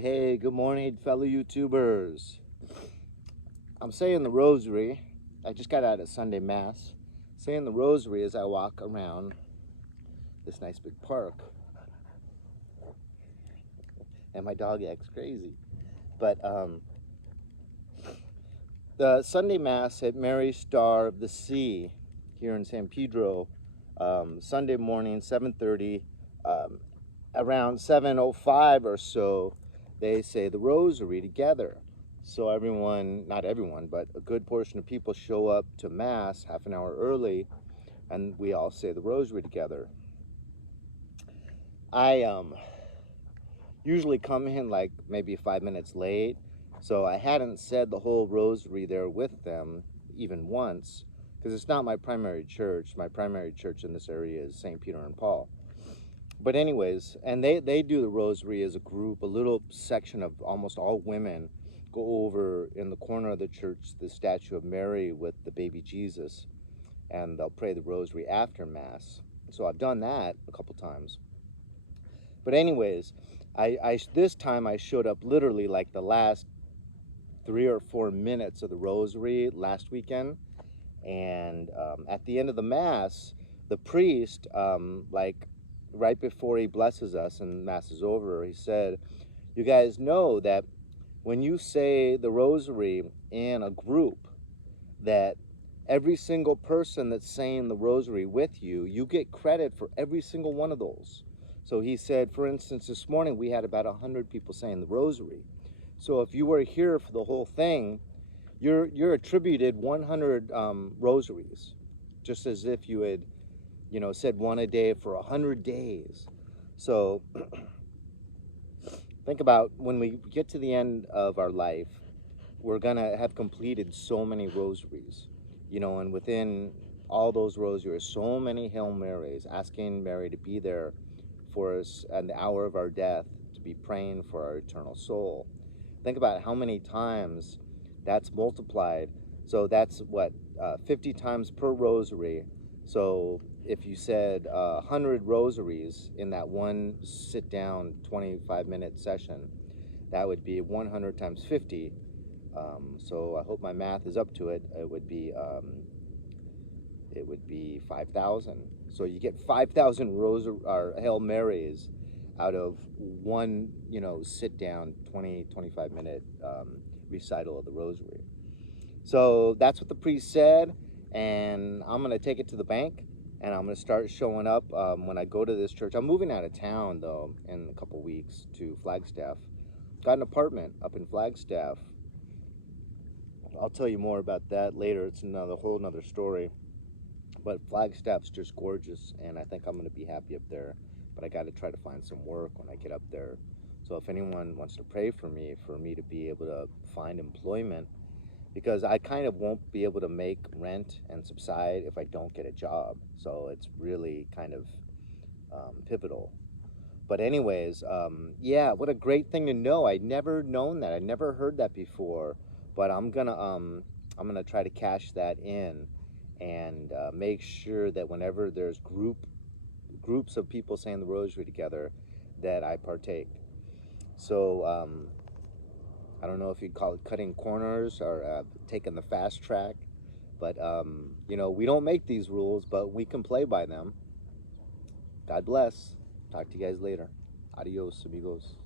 Hey, good morning, fellow YouTubers. I'm saying the Rosary. I just got out of Sunday Mass. Saying the Rosary as I walk around this nice big park. And my dog acts crazy. But the Sunday Mass at Mary Star of the Sea here in San Pedro, Sunday morning, 7:30, around 7:05 or so, they say the Rosary together. So everyone, not everyone, but a good portion of people show up to Mass half an hour early, and we all say the Rosary together. I usually come in like maybe 5 minutes late, so I hadn't said the whole Rosary there with them even once, because it's not my primary church. My primary church in this area is St. Peter and Paul. But anyways, and they do the Rosary as a group. A little section of almost all women go over in the corner of the church, the statue of Mary with the baby Jesus, and they'll pray the Rosary after Mass. So I've done that a couple times. But anyways, this time I showed up literally like the last 3 or 4 minutes of the Rosary last weekend, and at the end of the Mass, the priest, like right before he blesses us and Mass is over, he said, "You guys know that when you say the Rosary in a group, that every single person that's saying the Rosary with you, you get credit for every single one of those." So he said, for instance, this morning we had about 100 people saying the Rosary. So if you were here for the whole thing, you're attributed 100 rosaries, just as if you had, said one a day for 100 days. So think about when we get to the end of our life, we're gonna have completed so many rosaries, and within all those rosaries, so many Hail Marys, asking Mary to be there for us at the hour of our death, to be praying for our eternal soul. Think about how many times that's multiplied. So that's what, 50 times per rosary. So if you said 100 rosaries in that one sit down 25-minute session, that would be 100 times 50. So I hope my math is up to it. It would be 5,000. So you get 5,000 or Hail Marys out of one, sit down 25-minute recital of the Rosary. So that's what the priest said, and I'm going to take it to the bank, and I'm going to start showing up when I go to this church. I'm moving out of town, though, in a couple weeks to Flagstaff. Got an apartment up in Flagstaff. I'll tell you more about that later. It's another whole nother story. But Flagstaff's just gorgeous, and I think I'm going to be happy up there. But I got to try to find some work when I get up there. So if anyone wants to pray for me to be able to find employment, because I kind of won't be able to make rent and subside if I don't get a job. So it's really kind of pivotal. But anyways, yeah, what a great thing to know. I'd never known that. I'd never heard that before. But I'm gonna try to cash that in, and make sure that whenever there's groups of people saying the Rosary together, that I partake. So I don't know if you'd call it cutting corners or taking the fast track, but we don't make these rules, but we can play by them. God bless. Talk to you guys later. Adios, amigos.